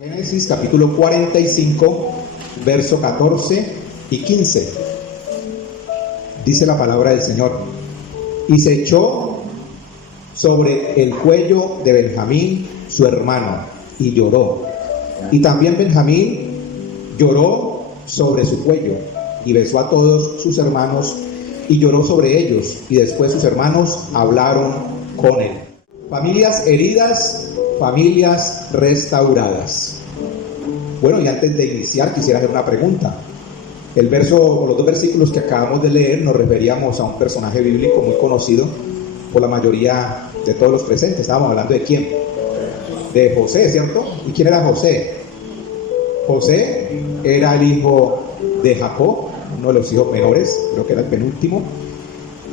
Génesis capítulo 45, verso 14 y 15. Dice la palabra del Señor: y se echó sobre el cuello de Benjamín, su hermano, y lloró. Y también Benjamín lloró sobre su cuello, y besó a todos sus hermanos, y lloró sobre ellos, y después sus hermanos hablaron con él. Familias heridas, familias restauradas. Bueno, y antes de iniciar quisiera hacer una pregunta. El verso o los dos versículos que acabamos de leer nos referíamos a un personaje bíblico muy conocido por la mayoría de todos los presentes. Estábamos hablando de quién, de José, ¿cierto? ¿Y quién era José? José era el hijo de Jacob, uno de los hijos menores, creo que era el penúltimo.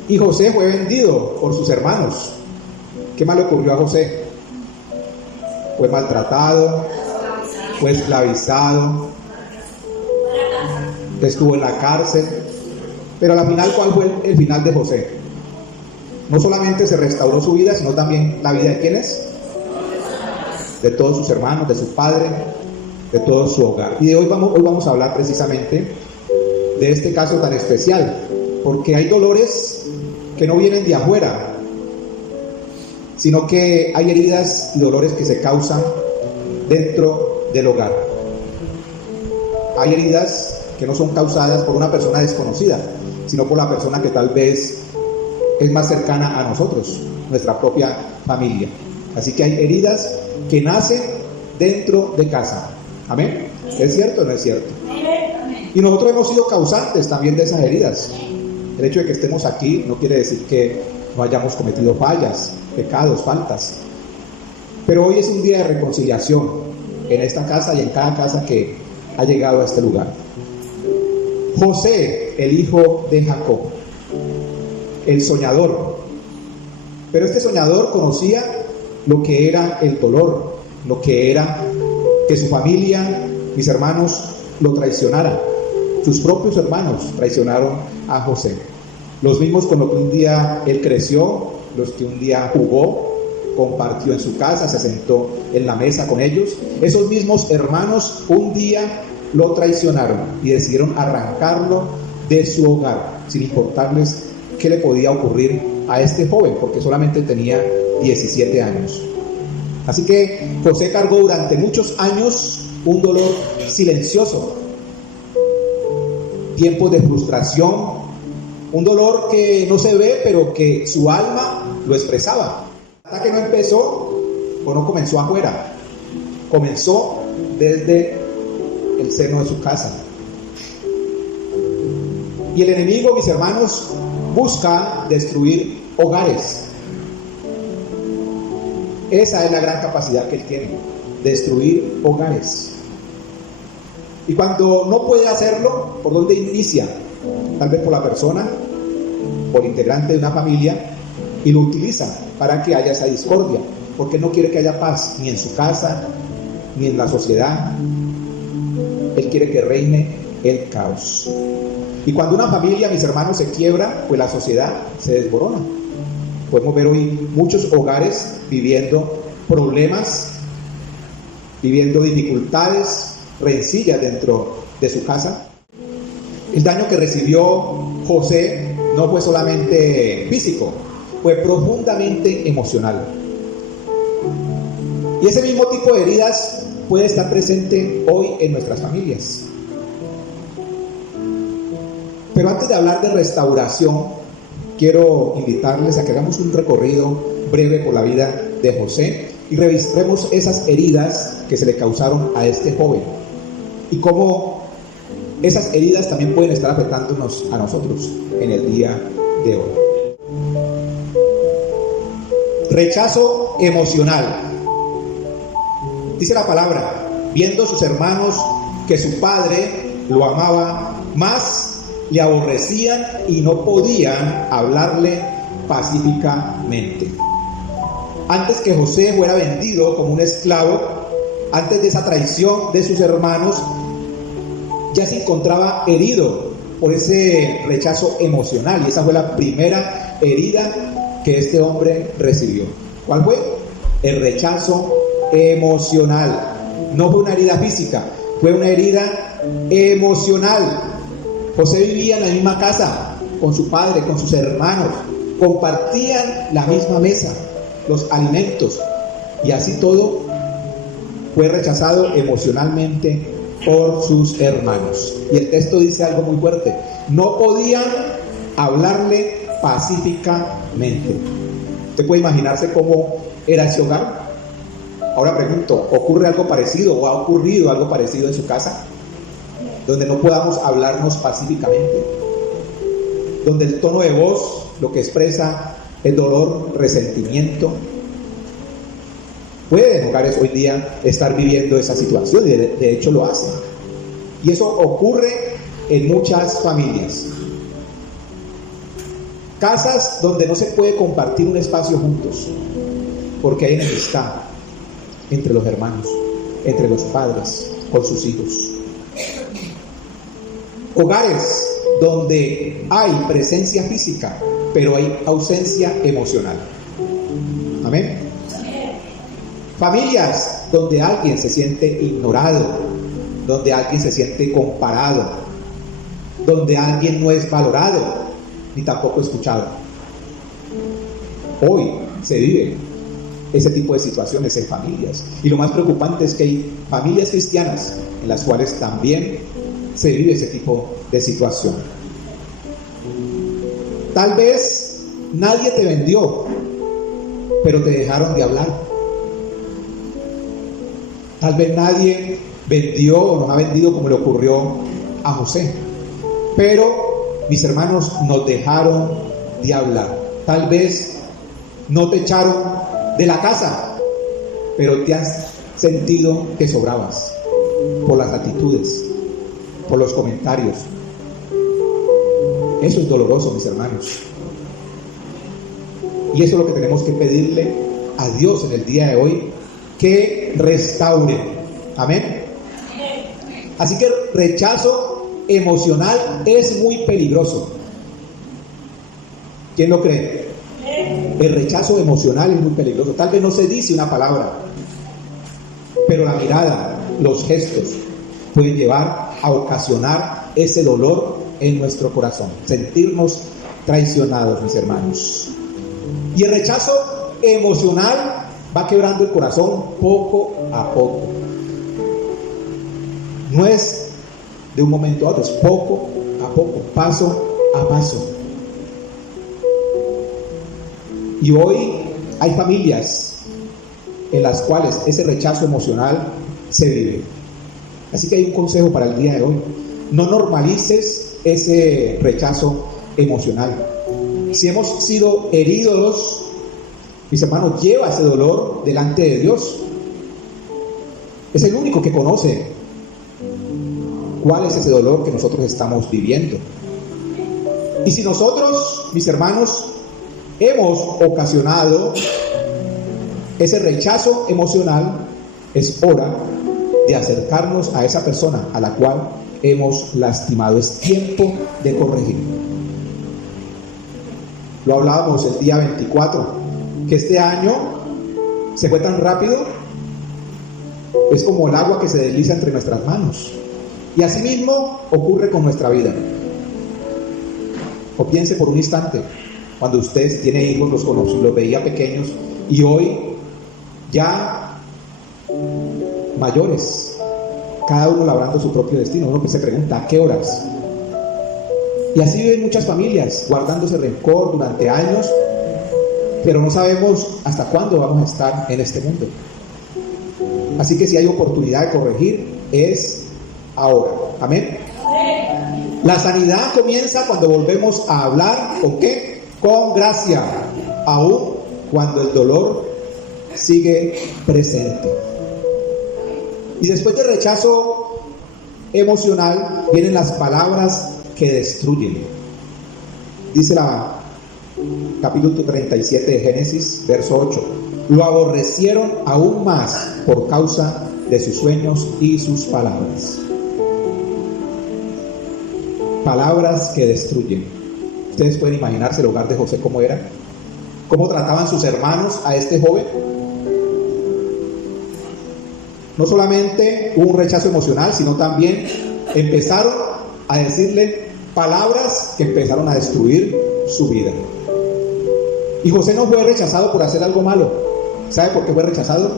Y José fue vendido por sus hermanos. ¿Qué más le ocurrió a José? Fue maltratado, fue esclavizado, estuvo en la cárcel. Pero al final, ¿cuál fue el final de José? No solamente se restauró su vida, sino también la vida de ¿quiénes? De todos sus hermanos, de su padre, de todo su hogar. Y de hoy vamos a hablar precisamente de este caso tan especial, porque hay dolores que no vienen de afuera, sino que hay heridas y dolores que se causan dentro del hogar. Hay heridas que no son causadas por una persona desconocida, sino por la persona que tal vez es más cercana a nosotros, nuestra propia familia. Así que hay heridas que nacen dentro de casa. ¿Amén? ¿Es cierto o no es cierto? Y nosotros hemos sido causantes también de esas heridas. El hecho de que estemos aquí no quiere decir que no hayamos cometido fallas, pecados, faltas. Pero hoy es un día de reconciliación en esta casa y en cada casa que ha llegado a este lugar. José, el hijo de Jacob, el soñador. Pero este soñador conocía lo que era el dolor, lo que era que su familia, mis hermanos, lo traicionaran. Sus propios hermanos traicionaron a José. Los mismos con los que un día él creció, los que un día jugó, compartió en su casa, se sentó en la mesa con ellos. Esos mismos hermanos un día lo traicionaron y decidieron arrancarlo de su hogar, sin importarles qué le podía ocurrir a este joven, porque solamente tenía 17 años. Así que José cargó durante muchos años un dolor silencioso, tiempos de frustración, un dolor que no se ve, pero que su alma lo expresaba. Hasta que no empezó o no comenzó afuera, comenzó desde el seno de su casa. Y el enemigo, mis hermanos, busca destruir hogares. Esa es la gran capacidad que él tiene, destruir hogares. Y cuando no puede hacerlo, ¿por dónde inicia? Tal vez por la persona, por integrante de una familia, y lo utiliza para que haya esa discordia, porque no quiere que haya paz ni en su casa ni en la sociedad. Él quiere que reine el caos. Y cuando una familia, mis hermanos, se quiebra, pues la sociedad se desborona. Podemos ver hoy muchos hogares viviendo problemas, viviendo dificultades, rencillas dentro de su casa. El daño que recibió José no fue solamente físico, fue profundamente emocional. Y ese mismo tipo de heridas puede estar presente hoy en nuestras familias. Pero antes de hablar de restauración, quiero invitarles a que hagamos un recorrido breve por la vida de José y revisemos esas heridas que se le causaron a este joven y cómo esas heridas también pueden estar afectándonos a nosotros en el día de hoy. Rechazo emocional. Dice la palabra: viendo sus hermanos que su padre lo amaba más, le aborrecían y no podían hablarle pacíficamente. Antes que José fuera vendido como un esclavo, antes de esa traición de sus hermanos, ya se encontraba herido por ese rechazo emocional, y esa fue la primera herida que este hombre recibió. ¿Cuál fue? El rechazo emocional. No fue una herida física, fue una herida emocional. José vivía en la misma casa con su padre, con sus hermanos, compartían la misma mesa, los alimentos, y así todo fue rechazado emocionalmente por sus hermanos. Y el texto dice algo muy fuerte: no podían hablarle pacíficamente. ¿Usted puede imaginarse cómo era ese hogar? Ahora pregunto, ¿ocurre algo parecido o ha ocurrido algo parecido en su casa? Donde no podamos hablarnos pacíficamente, donde el tono de voz lo que expresa es dolor, resentimiento. Pueden hogares hoy día estar viviendo esa situación, y de hecho lo hacen. Y eso ocurre en muchas familias. Casas donde no se puede compartir un espacio juntos, porque hay enemistad entre los hermanos, entre los padres con sus hijos. Hogares donde hay presencia física, pero hay ausencia emocional. Amén. Familias donde alguien se siente ignorado, donde alguien se siente comparado, donde alguien no es valorado ni tampoco escuchado. Hoy se vive ese tipo de situaciones en familias, y lo más preocupante es que hay familias cristianas en las cuales también se vive ese tipo de situación. Tal vez nadie te vendió, pero te dejaron de hablar. Tal vez nadie vendió o nos ha vendido como le ocurrió a José, pero mis hermanos, nos dejaron de hablar. Tal vez no te echaron de la casa, pero te has sentido que sobrabas por las actitudes, por los comentarios. Eso es doloroso, mis hermanos. Y eso es lo que tenemos que pedirle a Dios en el día de hoy, que restaure. Amén. Así que el rechazo emocional es muy peligroso. ¿Quién lo cree? El rechazo emocional es muy peligroso. Tal vez no se dice una palabra, pero la mirada, los gestos pueden llevar a ocasionar ese dolor en nuestro corazón, sentirnos traicionados, mis hermanos. Y el rechazo emocional va quebrando el corazón poco a poco. No es de un momento a otro, es poco a poco, paso a paso. Y hoy hay familias en las cuales ese rechazo emocional se vive. Así que hay un consejo para el día de hoy: no normalices ese rechazo emocional. Si hemos sido heridos, mis hermanos, lleva ese dolor delante de Dios. Es el único que conoce cuál es ese dolor que nosotros estamos viviendo. Y si nosotros, mis hermanos, hemos ocasionado ese rechazo emocional, es hora de acercarnos a esa persona a la cual hemos lastimado. Es tiempo de corregir. Lo hablábamos el día 24, que este año se fue tan rápido, es como el agua que se desliza entre nuestras manos. Y así mismo ocurre con nuestra vida. O piense por un instante, cuando usted tiene hijos, los conoce, los veía pequeños, y hoy ya mayores, cada uno labrando su propio destino. Uno se pregunta, ¿a qué horas? Y así viven muchas familias, guardándose rencor durante años, pero no sabemos hasta cuándo vamos a estar en este mundo. Así que si hay oportunidad de corregir, es ahora. Amén. La sanidad comienza cuando volvemos a hablar, ¿con qué? Con gracia, aún cuando el dolor sigue presente. Y después del rechazo emocional vienen las palabras que destruyen. Dice la capítulo 37 de Génesis, verso 8: lo aborrecieron aún más por causa de sus sueños y sus palabras. Palabras que destruyen. Ustedes pueden imaginarse el hogar de José cómo era, cómo trataban sus hermanos a este joven. no solamente hubo un rechazo emocional, sino también empezaron a decirle palabras que empezaron a destruir su vida. Y José no fue rechazado por hacer algo malo. ¿Sabe por qué fue rechazado?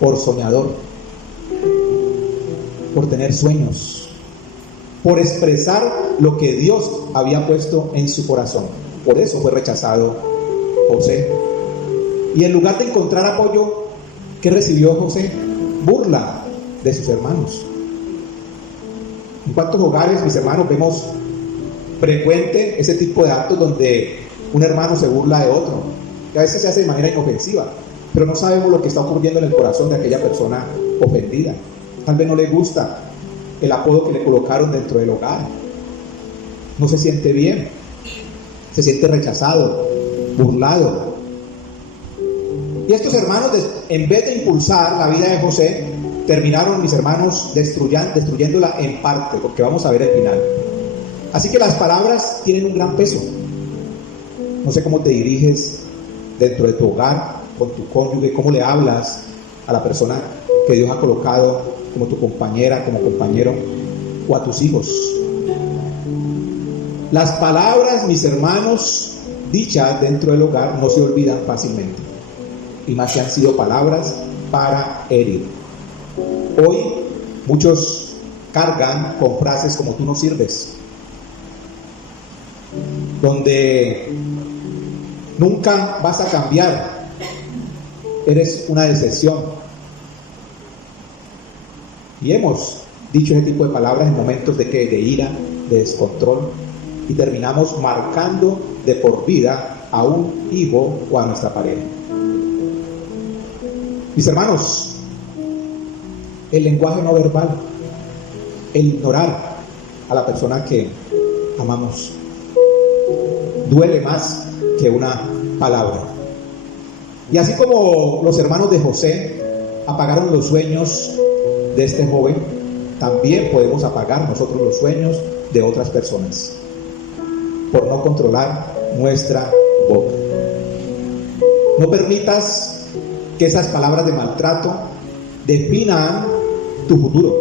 Por soñador, por tener sueños, por expresar lo que Dios había puesto en su corazón. Por eso fue rechazado José. Y en lugar de encontrar apoyo, ¿qué recibió José? Burla de sus hermanos. ¿En cuántos hogares, mis hermanos, vemos frecuente ese tipo de actos donde un hermano se burla de otro? Que a veces se hace de manera inofensiva, pero no sabemos lo que está ocurriendo en el corazón de aquella persona ofendida. Tal vez no le gusta el apodo que le colocaron dentro del hogar. No se siente bien, se siente rechazado, burlado. Y estos hermanos, en vez de impulsar la vida de José, terminaron, mis hermanos, destruyéndola en parte, porque vamos a ver el final. Así que las palabras tienen un gran peso. No sé cómo te diriges dentro de tu hogar, con tu cónyuge, cómo le hablas a la persona que Dios ha colocado como tu compañera, como compañero, o a tus hijos. Las palabras, mis hermanos, dichas dentro del hogar no se olvidan fácilmente, y más si han sido palabras para herir. Hoy muchos cargan con frases como tú no sirves, donde nunca vas a cambiar, eres una decepción. Y hemos dicho ese tipo de palabras en momentos de ira, de descontrol, y terminamos marcando de por vida a un hijo o a nuestra pareja. Mis hermanos, el lenguaje no verbal, el ignorar a la persona que amamos, duele más que una palabra. Y así como los hermanos de José apagaron los sueños de este joven, también podemos apagar nosotros los sueños de otras personas por no controlar nuestra boca. No permitas que esas palabras de maltrato definan tu futuro.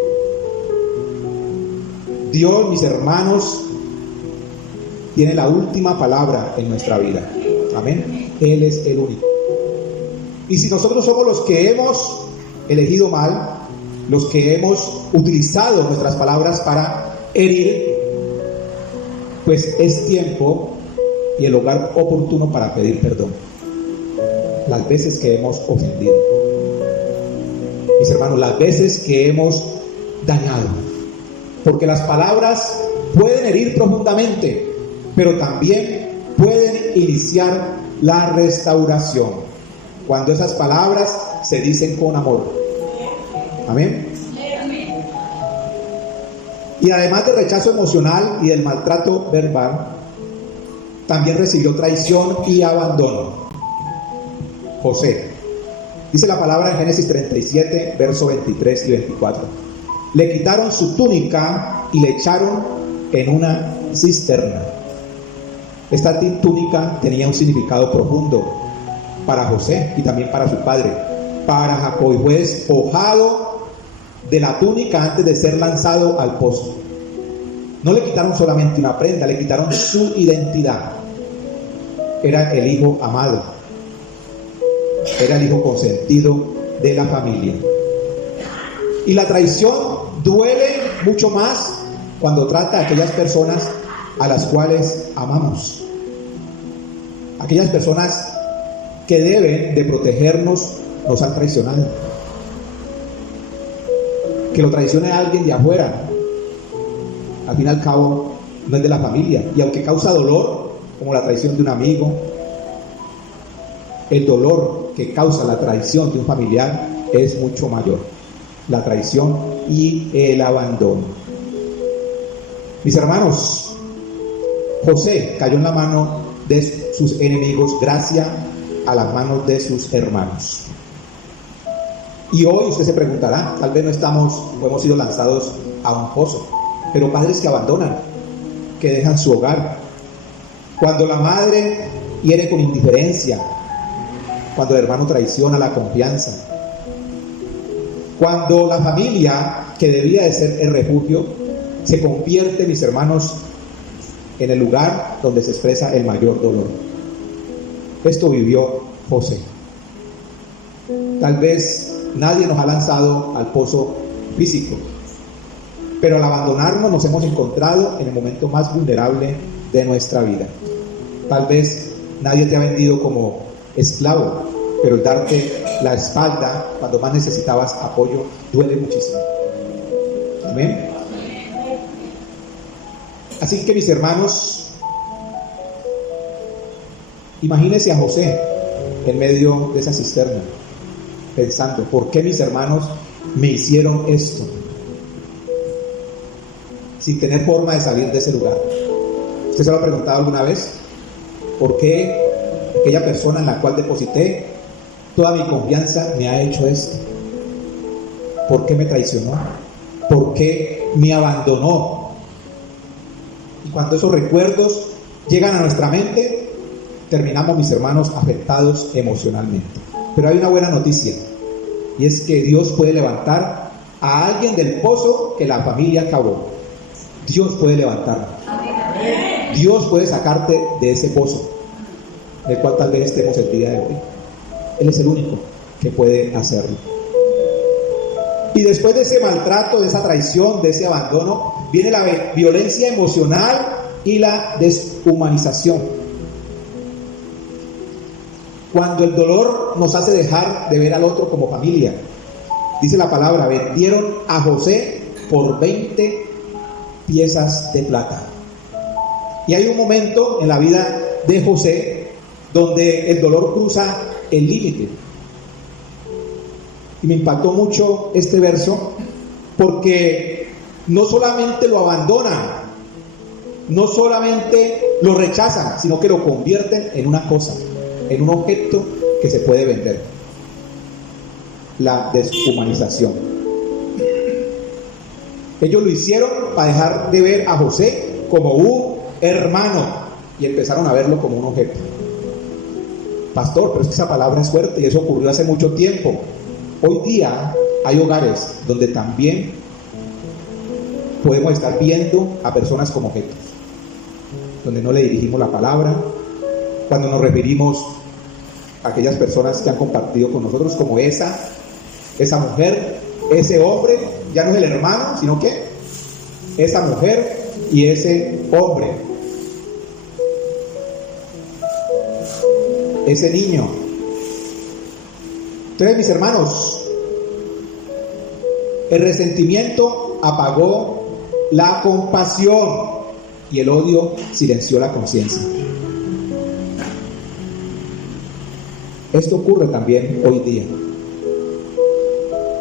Dios, mis hermanos, tiene la última palabra en nuestra vida. Amén. Él es el único. Y si nosotros somos los que hemos elegido mal, los que hemos utilizado nuestras palabras para herir, pues es tiempo y el lugar oportuno para pedir perdón las veces que hemos ofendido. Mis hermanos, las veces que hemos dañado, porque las palabras pueden herir profundamente, pero también pueden iniciar la restauración cuando esas palabras se dicen con amor. Amén. Y además del rechazo emocional y del maltrato verbal, también recibió traición y abandono José. Dice la palabra en Génesis 37, versos 23 y 24. Le quitaron su túnica y le echaron en una cisterna. Esta túnica tenía un significado profundo para José y también para su padre, para Jacob, y fue despojado de la túnica antes de ser lanzado al pozo. No le quitaron solamente una prenda, le quitaron su identidad. Era el hijo amado, era el hijo consentido de la familia. Y la traición duele mucho más cuando trata a aquellas personas a las cuales amamos, aquellas personas que deben de protegernos nos han traicionado. Que lo traicione a alguien de afuera, al fin y al cabo no es de la familia, y aunque causa dolor, como la traición de un amigo, el dolor que causa la traición de un familiar es mucho mayor, la traición y el abandono. Mis hermanos, José cayó en la mano de sus enemigos gracias a las manos de sus hermanos. Y hoy usted se preguntará, tal vez no estamos o hemos sido lanzados a un pozo, pero padres que abandonan, que dejan su hogar, cuando la madre hiere con indiferencia, cuando el hermano traiciona la confianza, Cuando la familia, que debía de ser el refugio, se convierte, mis hermanos, en el lugar donde se expresa el mayor dolor. Esto vivió José. Tal vez nadie nos ha lanzado al pozo físico, pero al abandonarnos nos hemos encontrado en el momento más vulnerable de nuestra vida. Tal vez nadie te ha vendido como esclavo, pero el darte la espalda cuando más necesitabas apoyo duele muchísimo. Amén. Así que, mis hermanos, imagínense a José en medio de esa cisterna, pensando: ¿por qué mis hermanos me hicieron esto? Sin tener forma de salir de ese lugar. ¿Usted se lo ha preguntado alguna vez? ¿Por qué aquella persona en la cual deposité toda mi confianza me ha hecho esto? ¿Por qué me traicionó? ¿Por qué me abandonó? Y cuando esos recuerdos llegan a nuestra mente, terminamos, mis hermanos, afectados emocionalmente. Pero hay una buena noticia, y es que Dios puede levantar a alguien del pozo que la familia cavó. Dios puede levantarlo. Dios puede sacarte de ese pozo del cual tal vez estemos el día de hoy. Él es el único que puede hacerlo. Y después de ese maltrato, de esa traición, de ese abandono, viene la violencia emocional y la deshumanización. Cuando el dolor nos hace dejar de ver al otro como familia. Dice la palabra: vendieron a José por 20 piezas de plata. Y hay un momento en la vida de José donde el dolor cruza el límite. Y me impactó mucho este verso, porque no solamente lo abandonan, no solamente lo rechazan, sino que lo convierten en una cosa, en un objeto que se puede vender. La deshumanización. Ellos lo hicieron para dejar de ver a José como un hermano y empezaron a verlo como un objeto. Pastor, pero es que esa palabra es fuerte y eso ocurrió hace mucho tiempo. Hoy día hay hogares donde también podemos estar viendo a personas como objetos, donde no le dirigimos la palabra, cuando nos referimos a aquellas personas que han compartido con nosotros como esa mujer, ese hombre, ya no es el hermano, sino que esa mujer y ese hombre, ese niño. Entonces, mis hermanos, el resentimiento apagó la compasión y el odio silenció la conciencia. Esto ocurre también hoy día,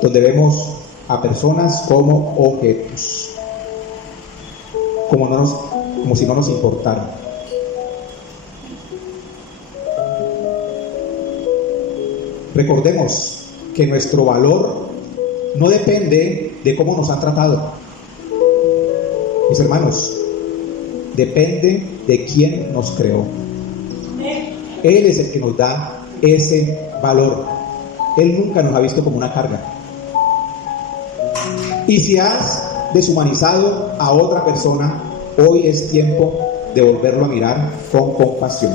donde vemos a personas como objetos, como si no nos importaran. Recordemos que nuestro valor no depende de cómo nos han tratado. Mis hermanos, depende de quién nos creó. Él es el que nos da ese valor. Él nunca nos ha visto como una carga. Y si has deshumanizado a otra persona, hoy es tiempo de volverlo a mirar con compasión.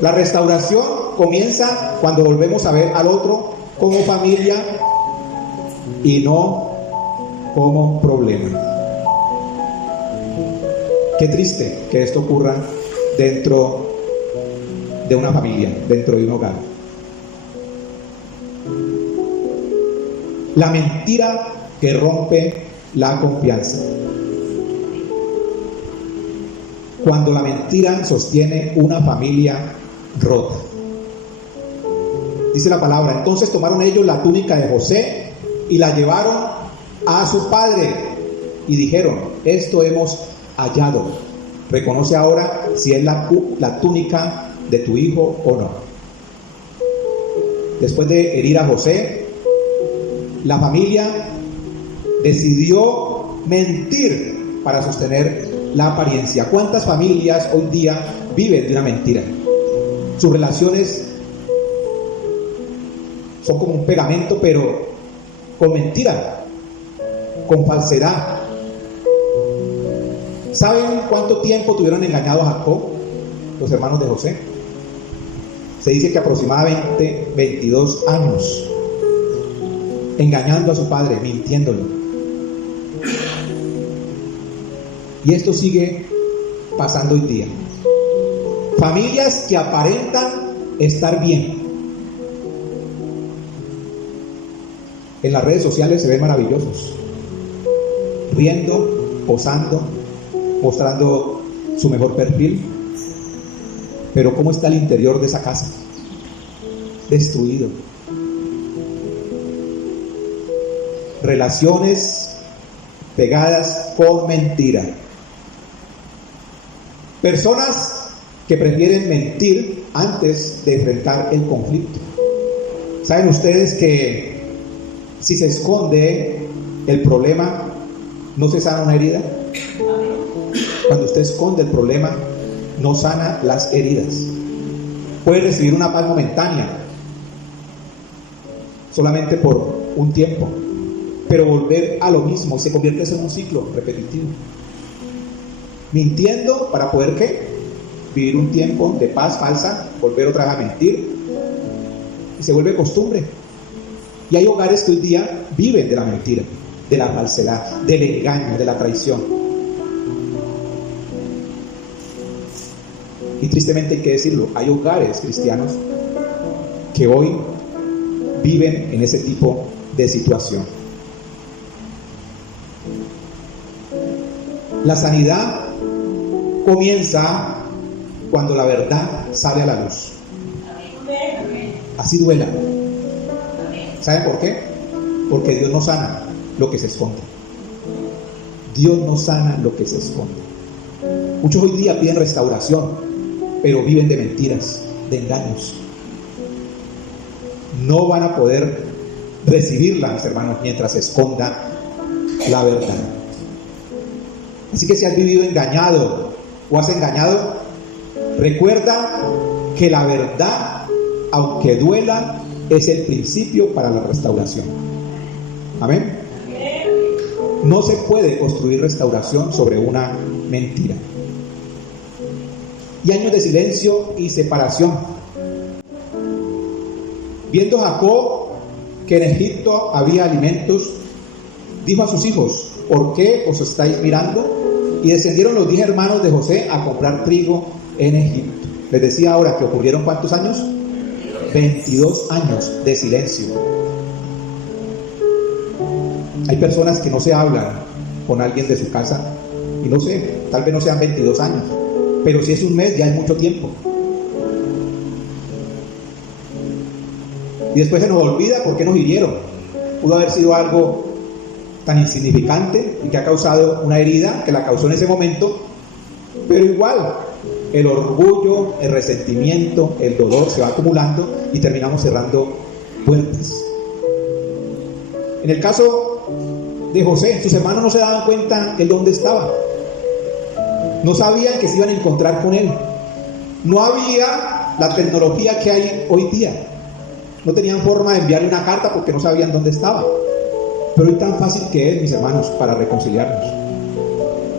La restauración comienza cuando volvemos a ver al otro como familia y no como problema. Qué triste que esto ocurra dentro de una familia, dentro de un hogar. La mentira que rompe la confianza. Cuando la mentira sostiene una familia rota. Dice la palabra: entonces tomaron ellos la túnica de José y la llevaron a su padre y dijeron: esto hemos hallado. Reconoce ahora si es la túnica de tu hijo o no. Después de herir a José, la familia decidió mentir para sostener la apariencia. ¿Cuántas familias hoy día viven de una mentira? Sus relaciones son como un pegamento, pero con mentira, con falsedad. ¿Saben cuánto tiempo tuvieron engañado a Jacob, los hermanos de José? Se dice que aproximadamente 22 años, engañando a su padre, mintiéndolo. Y esto sigue pasando hoy día. Familias que aparentan estar bien. En las redes sociales se ven maravillosos, riendo, posando, mostrando su mejor perfil. Pero ¿cómo está el interior de esa casa? Destruido. Relaciones pegadas con mentira. Personas que prefieren mentir antes de enfrentar el conflicto. ¿Saben ustedes que si se esconde el problema, no se sana una herida? Cuando usted esconde el problema, no sana las heridas. Puede recibir una paz momentánea, solamente por un tiempo, pero volver a lo mismo, se convierte en un ciclo repetitivo. Mintiendo para poder ¿qué? Vivir un tiempo de paz falsa, volver otra vez a mentir, y se vuelve costumbre. Y hay hogares que hoy día viven de la mentira, de la falsedad, del engaño, de la traición. Y tristemente hay que decirlo, hay hogares cristianos que hoy viven en ese tipo de situación. La sanidad comienza cuando la verdad sale a la luz. Así duela. ¿Saben por qué? Porque Dios no sana lo que se esconde. Dios no sana lo que se esconde. Muchos hoy día piden restauración, pero viven de mentiras, de engaños. No van a poder recibirla, mis hermanos, mientras se esconda la verdad. Así que si has vivido engañado o has engañado, recuerda que la verdad, aunque duela, es el principio para la restauración. Amén. No se puede construir restauración sobre una mentira. Y años de silencio y separación. Viendo Jacob que en Egipto había alimentos, dijo a sus hijos: ¿por qué os estáis mirando? Y descendieron los 10 hermanos de José a comprar trigo en Egipto. Les decía ahora que ocurrieron ¿cuántos años? 22 años de silencio. Hay personas que no se hablan con alguien de su casa, y no sé, tal vez no sean 22 años, pero si es un mes ya es mucho tiempo. Y después se nos olvida por qué nos hirieron. Pudo haber sido algo tan insignificante y que ha causado una herida que la causó en ese momento, pero igual el orgullo, el resentimiento, el dolor se va acumulando y terminamos cerrando puertas. En el caso de José, sus hermanos no se daban cuenta de dónde estaba. No sabían que se iban a encontrar con él. No había la tecnología que hay hoy día. No tenían forma de enviarle una carta porque no sabían dónde estaba. Pero es tan fácil que es, mis hermanos, para reconciliarnos.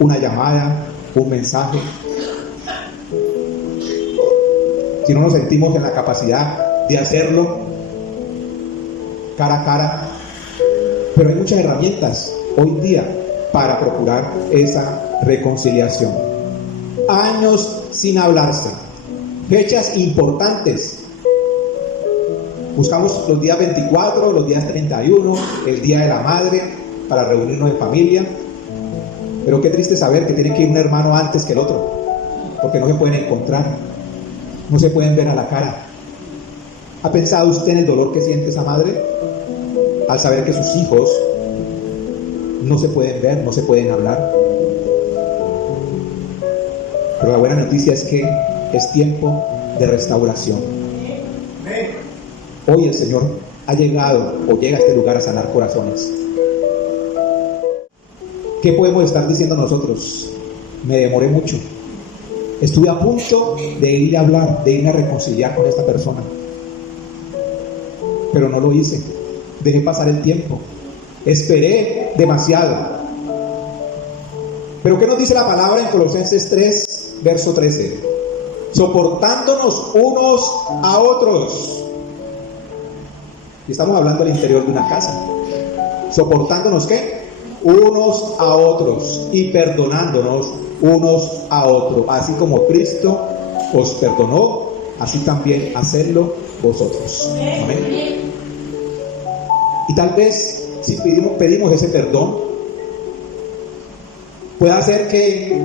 Una llamada, un mensaje. Si no nos sentimos en la capacidad de hacerlo cara a cara. Pero hay muchas herramientas hoy día para procurar esa reconciliación. Años sin hablarse. Fechas importantes. Buscamos los días 24, los días 31, el Día de la Madre, para reunirnos en familia. Pero qué triste saber que tiene que ir un hermano antes que el otro, porque no se pueden encontrar, no se pueden ver a la cara. ¿Ha pensado usted en el dolor que siente esa madre al saber que sus hijos no se pueden ver, no se pueden hablar? Pero la buena noticia es que es tiempo de restauración. Hoy el Señor ha llegado o llega a este lugar a sanar corazones. ¿Qué podemos estar diciendo nosotros? Me demoré mucho. Estuve a punto de ir a hablar, de irme a reconciliar con esta persona. pero no lo hice. Dejé pasar el tiempo. Esperé demasiado. Pero ¿qué nos dice la palabra en Colosenses 3, verso 13? Soportándonos unos a otros. Y estamos hablando al interior de una casa. ¿Soportándonos qué? Unos a otros y perdonándonos unos a otros. Así como Cristo os perdonó, así también hacedlo vosotros. Amén. Y tal vez si pedimos ese perdón, puede hacer que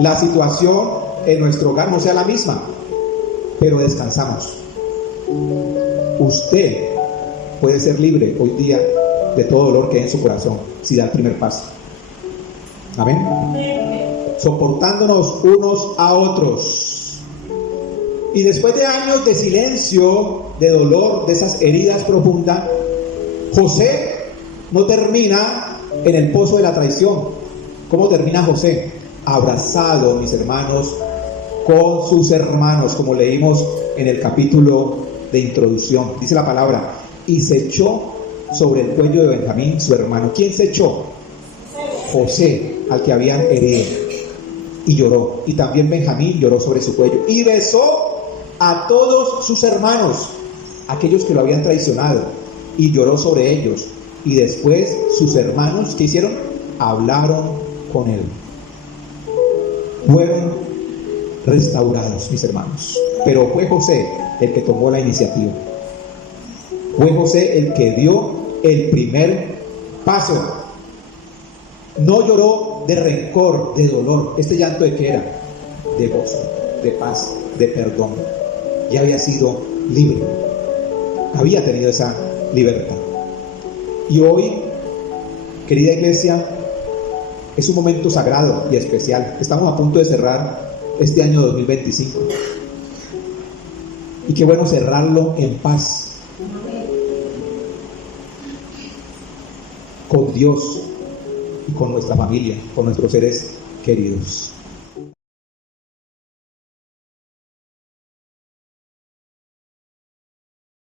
la situación en nuestro hogar no sea la misma, pero descansamos. Usted puede ser libre hoy día de todo dolor que hay en su corazón si da el primer paso. Amén. Soportándonos unos a otros. Y después de años de silencio, de dolor, de esas heridas profundas, José no termina en el pozo de la traición. ¿Cómo termina José? Abrazado, mis hermanos, con sus hermanos, como leímos en el capítulo de introducción. Dice la palabra, y se echó sobre el cuello de Benjamín, su hermano. ¿Quién se echó? José, al que habían herido, y lloró. Y también Benjamín lloró sobre su cuello. Y besó a todos sus hermanos, aquellos que lo habían traicionado, y lloró sobre ellos. Y después sus hermanos, ¿qué hicieron? Hablaron con él. Fueron restaurados, mis hermanos. Pero fue José el que tomó la iniciativa. Fue José el que dio el primer paso. No lloró de rencor, de dolor. ¿Este llanto de qué era? De gozo, de paz, de perdón. Ya había sido libre. Había tenido esa libertad. Y hoy, querida iglesia, es un momento sagrado y especial. Estamos a punto de cerrar este año 2025. Y qué bueno cerrarlo en paz. Con Dios y con nuestra familia, con nuestros seres queridos.